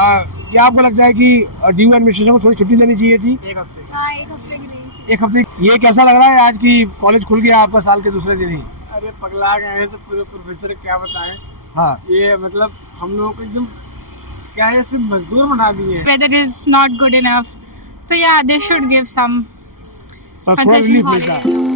क्या आपको लगता है कि ड्यू एडमिनिस्ट्रेशन को थोड़ी छुट्टी देनी चाहिए थी? एक हफ्ते। हाँ, एक हफ्ते की नहीं चाहिए। एक हफ्ते। ये कैसा लग रहा है आज की कॉलेज खुल गया आपका साल के दूसरे दिन ही? अरे पगला गए हैं सब पूरे प्रोफेसर, क्या बताएं। हाँ, ये मतलब हम लोगों को एकदम क्या है, सिर्फ मजदूर बना दिए। Weather is not good enough. So yeah, they should give some और थोड़ा concession रिलीफ मिलता है। holiday.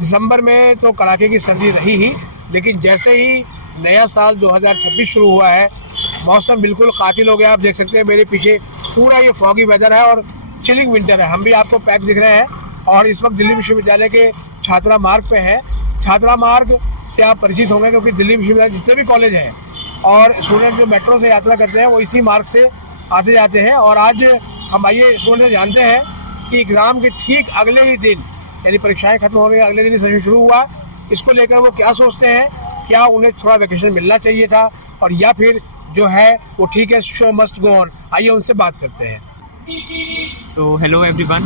दिसंबर में तो कड़ाके की सर्दी रही ही, लेकिन जैसे ही नया साल 2026 शुरू हुआ है, मौसम बिल्कुल कातिल हो गया। आप देख सकते हैं मेरे पीछे पूरा ये फॉगी वेदर है और चिलिंग विंटर है। हम भी आपको पैक दिख रहे हैं और इस वक्त दिल्ली विश्वविद्यालय के छात्रा मार्ग पे हैं। छात्रा मार्ग से आप परिचित होंगे क्योंकि दिल्ली विश्वविद्यालय जितने भी कॉलेज हैं और स्टूडेंट जो मेट्रो से यात्रा करते हैं वो इसी मार्ग से आते जाते हैं। और आज हम आइए स्टूडेंट जानते हैं कि एग्ज़ाम के ठीक अगले ही दिन, यानी परीक्षाएं खत्म होने के अगले दिन सेशन शुरू हुआ, इसको लेकर वो क्या सोचते हैं, क्या उन्हें थोड़ा वैकेशन मिलना चाहिए था और या फिर जो है वो ठीक है, शो मस्ट गो ऑन। आइए उनसे बात करते हैं। सो हेलो एवरीवन,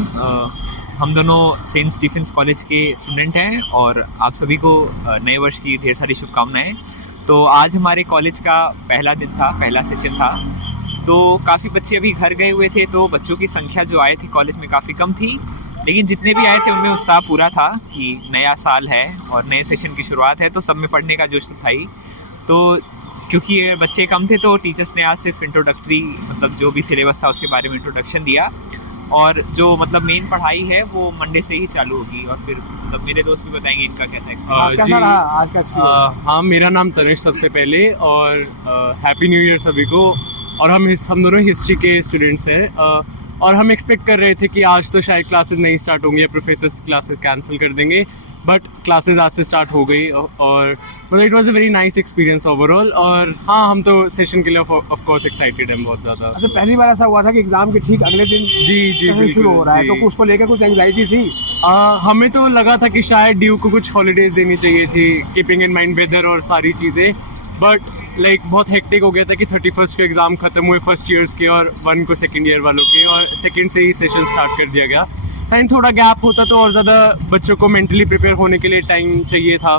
हम दोनों सेंट स्टीफेंस कॉलेज के स्टूडेंट हैं और आप सभी को नए वर्ष की ढेर सारी शुभकामनाएं। तो आज हमारे कॉलेज का पहला दिन था, पहला सेशन था, तो काफ़ी बच्चे अभी घर गए हुए थे, तो बच्चों की संख्या जो आए थी कॉलेज में काफ़ी कम थी, लेकिन जितने भी आए थे उनमें उत्साह पूरा था कि नया साल है और नए सेशन की शुरुआत है, तो सब में पढ़ने का जोश तो था ही। तो क्योंकि ये बच्चे कम थे तो टीचर्स ने आज सिर्फ इंट्रोडक्टरी, मतलब जो भी सिलेबस था उसके बारे में इंट्रोडक्शन दिया, और जो मतलब मेन पढ़ाई है वो मंडे से ही चालू होगी। और फिर मतलब मेरे दोस्त भी बताएंगे इनका कैसा एक्सपीरियंस। कैसा रहा आज का experience? हाँ, मेरा नाम तनिष सबसे पहले, और हैप्पी न्यू ईयर सभी को। और हम दोनों हिस्ट्री के स्टूडेंट्स हैं, और हम एक्सपेक्ट कर रहे थे कि आज तो शायद क्लासेस नहीं स्टार्ट होंगी या प्रोफेसर्स क्लासेस कैंसिल कर देंगे, बट क्लासेस आज से स्टार्ट हो गई और मतलब it was a very nice experience overall. और हाँ, हम तो सेशन के लिए ऑफ कोर्स एक्साइटेड हैं बहुत ज़्यादा। अच्छा, पहली बार ऐसा हुआ था कि एग्जाम के ठीक अगले दिन जी सेशन शुरू हो रहा है, बिल्कुल, तो उसको लेकर कुछ एंग्जाइटी थी? हमें तो लगा था कि शायद ड्यू को कुछ हॉलीडेज देनी चाहिए थी, कीपिंग इन माइंड वेदर और सारी चीज़ें, बट लाइक बहुत हेक्टिक हो गया था कि 31st को एग्ज़ाम खत्म हुए फर्स्ट ईयर्स के और 1 को सेकेंड ईयर वालों के, और सेकेंड से ही सेशन स्टार्ट कर दिया गया। टाइम थोड़ा गैप होता तो और ज़्यादा बच्चों को मेंटली प्रिपेयर होने के लिए टाइम चाहिए था।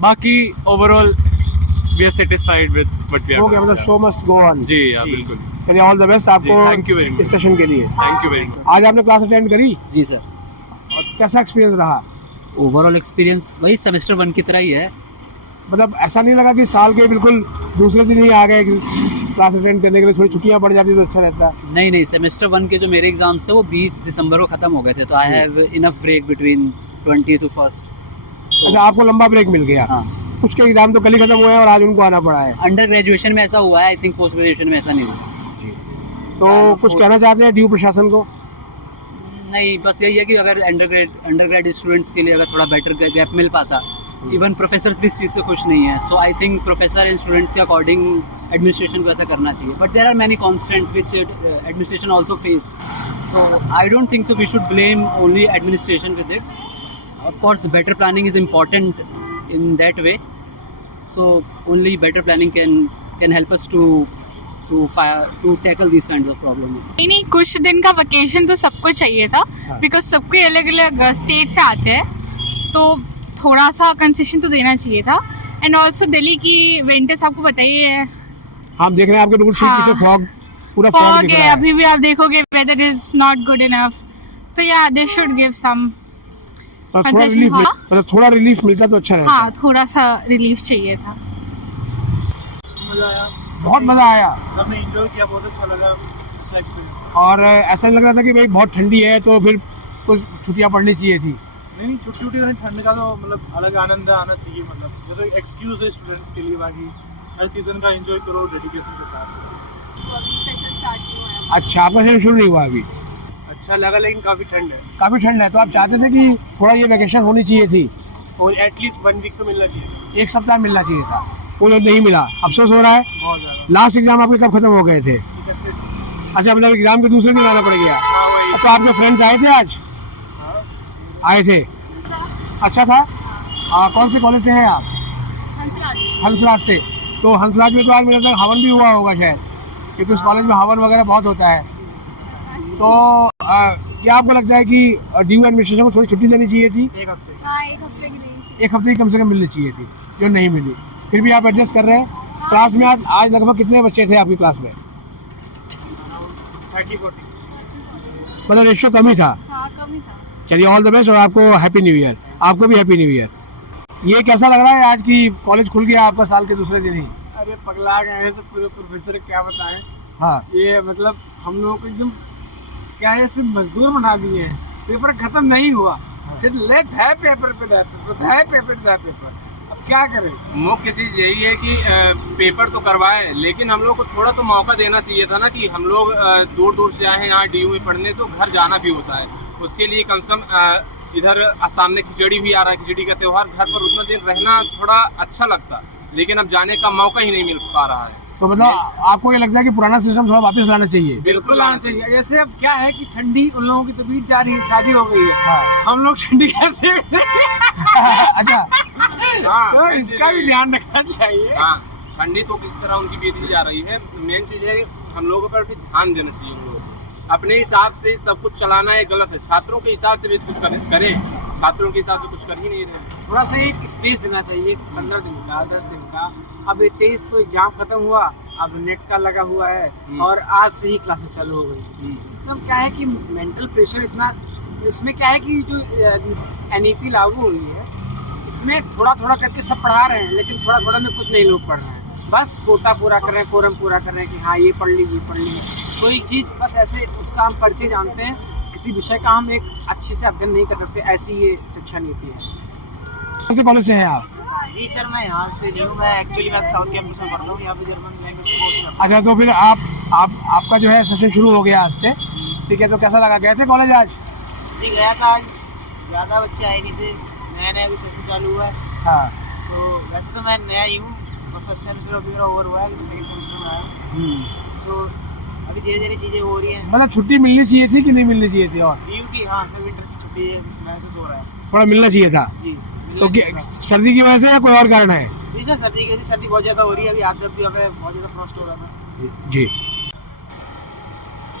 बाकी overall we are satisfied with what we हो गया, मतलब have. Show must go on. जी हाँ, बिल्कुल। चलिए, ऑल द बेस्ट आपको थैंक यू वेरी मच। इस सेशन के लिए। Thank you very much. आज आपने क्लास अटेंड करी जी सर। और कैसा एक्सपीरियंस रहा? ओवरऑल एक्सपीरियंस वही सेमेस्टर 1 की तरह ही है। मतलब ऐसा नहीं लगा कि साल के बिल्कुल दूसरे दिन ही आ गए क्लास अटेंड करने के लिए, थोड़ी छुट्टियां पड़ जाती तो अच्छा रहता? नहीं, सेमेस्टर 1 के जो मेरे एग्जाम्स थे वो 20 दिसंबर को ख़त्म हो गए थे, तो I have enough break between 20 to 1st। अच्छा, आपको लंबा ब्रेक मिल गया। हाँ, कुछ के एग्जाम तो कल ही खत्म हुए हैं और आज उनको आना पड़ा है। अंडर ग्रेजुएशन में ऐसा हुआ है, आई थिंक पोस्ट ग्रेजुएशन में ऐसा नहीं हुआ। तो कुछ कहना चाहते हैं ड्यू प्रशासन को? नहीं, बस यही है कि अगर अंडर ग्रेड स्टूडेंट्स के लिए अगर थोड़ा बेटर गैप मिल पाता। इवन प्रोफेसर्स भी इस चीज़ से खुश नहीं है, so I think professor and students के अकॉर्डिंग एडमिनिस्ट्रेशन को ऐसा करना चाहिए, but there are many constant which administration also face, so I don't think so we should blame only administration with it. Of course better planning is important in that way, so only better planning can help us to tackle these kinds of problems. नहीं, कुछ दिन का vacation तो सबको चाहिए था, because सबके अलग अलग स्टेट से आते हैं, तो थोड़ा सा कंसेशन तो देना चाहिए था। एंड ऑल्सो दिल्ली की विंटर्स आपको बताइए है। हम देख रहे हैं आपके बिल्कुल ठीक हाँ। पीछे फॉग, पूरा फॉग फॉग दिख है, रहा है। अभी भी आप देखोगे weather is not good enough, तो या दे शुड गिव सम और थोड़ा concession, रिलीफ हाँ। मतलब थोड़ा रिलीफ मिलता तो अच्छा रहता। हाँ, थोड़ा सा रिलीफ चाहिए था। मजा आया, बहुत मजा आया सबने एंजॉय किया, बहुत अच्छा लगा, अच्छा एक्सपीरियंस। और ऐसा लग रहा था कि भाई बहुत ठंडी है तो फिर कुछ छुट्टियां पड़नी चाहिए थी। नहीं, छुट्टी नहीं, ठंड का तो मतलब अलग आनंद आना चाहिए, मतलब जैसे एक्सक्यूज है स्टूडेंट्स के लिए, बाकी हर सीजन का एंजॉय करो डेडिकेशन के साथ। सेशन स्टार्ट नहीं हुआ। अच्छा, आपका सेशन शुरू नहीं हुआ अभी? अच्छा लगा, लेकिन काफ़ी ठंड है काफ़ी ठंड है, तो आप चाहते थे कि थोड़ा ये वैकेशन होनी चाहिए थी, और एटलीस्ट 1 वीक तो मिलना चाहिए, 1 सप्ताह मिलना चाहिए था, वो लोग नहीं मिला। अफसोस हो रहा है। बहुत ज़्यादा। लास्ट एग्जाम आपके कब खत्म हो गए थे? 31। अच्छा, मतलब एग्जाम के दूसरे दिन आना पड़ गया। हाँ, वही। तो आपके फ्रेंड्स आए थे आज? हाँ। आए थे, अच्छा था। कौन से कॉलेज से हैं आप? हंसराज से। तो हंसराज में तो आज मेरे तक हवन भी हुआ होगा शायद, क्योंकि उस कॉलेज में हवन वगैरह बहुत होता है। तो क्या आपको लगता है कि ड्यू एडमिनिस्ट्रेशन को थोड़ी छुट्टी देनी चाहिए थी? एक हफ्ते। हाँ, एक हफ्ते की नहीं चाहिए। एक हफ्ते की कम से कम मिलनी चाहिए थी। जो नहीं मिली, फिर भी आप एडजस्ट कर रहे हैं। क्लास में आज लगभग कितने बच्चे थे आपकी क्लास में? 30-40। मतलब रेशियो कम ही था। हाँ कम ही था। चलिए ऑल द बेस्ट और आपको हैप्पी न्यू ईयर। आपको भी हैप्पी न्यू ईयर। ये कैसा लग रहा है आज की कॉलेज खुल गया आपका साल के दूसरे दिन ही? अरे पगला गए हैं सब पूरे प्रोफेसर, क्या बताएं। हाँ ये मतलब हम लोगों को एकदम क्या है, सिर्फ मजदूर बना दिए हैं। पेपर खत्म नहीं हुआ, फिर लेट है पेपर पे पेपर। अब क्या करें। मुख्य चीज़ यही है कि पेपर तो करवाए, लेकिन हम लोग को थोड़ा तो मौका देना चाहिए था ना कि हम लोग दूर दूर से आए हैं यहाँ DU में पढ़ने, तो घर जाना भी होता है। उसके लिए कम से कम इधर सामने खिचड़ी भी आ रहा है, खिचड़ी का त्यौहार, घर पर उतना दिन रहना थोड़ा अच्छा लगता, लेकिन अब जाने का मौका ही नहीं मिल पा रहा है। तो मतलब आपको ये लगता है कि पुराना सिस्टम थोड़ा वापस लाना चाहिए? बिल्कुल आना चाहिए। जैसे अब क्या है कि ठंडी उन लोगों की तबीयत जा रही है, शादी हो गई है, हाँ। हम लोग ठंडी कैसे अच्छा हाँ, तो इसका भी ध्यान रखना चाहिए। हाँ, ठंडी तो किस तरह उनकी बीती जा रही है। मेन चीज़ है कि हम लोगों पर भी ध्यान देना चाहिए। हम लोगों को अपने हिसाब से सब कुछ चलाना है गलत है। छात्रों के हिसाब से भी कुछ करें, छात्रों के हिसाब से कुछ कर ही नहीं रहे। थोड़ा सा एक स्पेस देना चाहिए, 15 दिन का, 10 दिन का। अब 23 को एग्जाम खत्म हुआ, अब नेट का लगा हुआ है और आज से ही क्लासेस चालू हो गई। मतलब क्या है कि मेंटल प्रेशर इतना, इसमें क्या है कि जो NEP लागू हुई है, इसमें थोड़ा थोड़ा करके सब पढ़ा रहे हैं, लेकिन थोड़ा थोड़ा में कुछ नहीं लोग पढ़ रहे हैं। बस कोटा पूरा कर रहे हैं, कोरम पूरा कर रहे हैं कि हाँ ये पढ़ ली, ये पढ़ ली। कोई चीज़ बस ऐसे उसका हम परिचय जानते हैं, किसी विषय का हम एक अच्छे से अध्ययन नहीं कर सकते, ऐसी ये शिक्षा नीति है। कौन से कॉलेज से हैं आप? जी सर, मैं यहाँ से नहीं हूँ। मैं एक्चुअली मैं साउथ कैंपस में पढ़ रहा हूँ, यहाँ पे जर्मन लैंग्वेज कोर्स करता अच्छा, तो फिर आपका जो है सेशन शुरू हो गया आज से, ठीक है। तो कैसा लगा, गए थे कॉलेज आज? हूँ। जी गया था आज, ज़्यादा बच्चे आए नहीं थे, नया अभी सेशन चालू हुआ है। हाँ। सो वैसे तो मैं नया ही हूँ और फर्स्ट सेमेस्टर अभी मेरा ओवर हुआ है, अभी सेकंड सेमेस्टर में आया हूँ। सो अभी धीरे धीरे चीज़ें हो रही हैं। मतलब छुट्टी मिलनी चाहिए थी कि नहीं मिलनी चाहिए थी? और DU की हाँ सर विंटर से छुट्टी महसूस हो रहा है। थोड़ा मिलना चाहिए था। जी तो सर्दी की वजह से या कोई और कारण है? जी सर, सर्दी की वजह से, सर्दी बहुत ज़्यादा हो रही है। अभी आज जब यहाँ पे बहुत ज़्यादा फ्रॉस्ट हो रहा था। जी।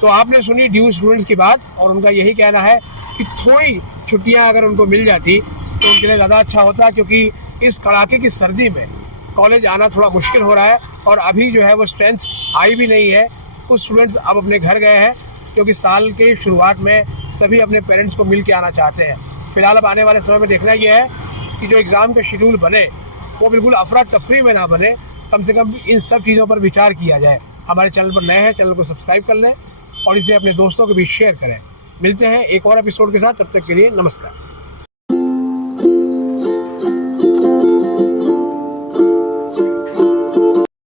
तो आपने सुनी DU स्टूडेंट्स की बात, और उनका यही कहना है कि थोड़ी छुट्टियां अगर उनको मिल जाती तो उनके लिए ज़्यादा अच्छा होता, क्योंकि इस कड़ाके की सर्दी में कॉलेज आना थोड़ा मुश्किल हो रहा है। और अभी जो है वो स्ट्रेंथ आई भी नहीं है। कुछ स्टूडेंट्स अब अपने घर गए हैं, क्योंकि साल के शुरुआत में सभी अपने पेरेंट्स को मिल के आना चाहते हैं। फिलहाल अब आने वाले समय में देखना यह है कि जो एग्ज़ाम का शेड्यूल बने वो बिल्कुल अफरा तफरी में ना बने, कम से कम इन सब चीज़ों पर विचार किया जाए। हमारे चैनल पर नए हैं, चैनल को सब्सक्राइब कर लें और इसे अपने दोस्तों के बीच शेयर करें। मिलते हैं एक और एपिसोड के साथ, तब तक के लिए नमस्कार।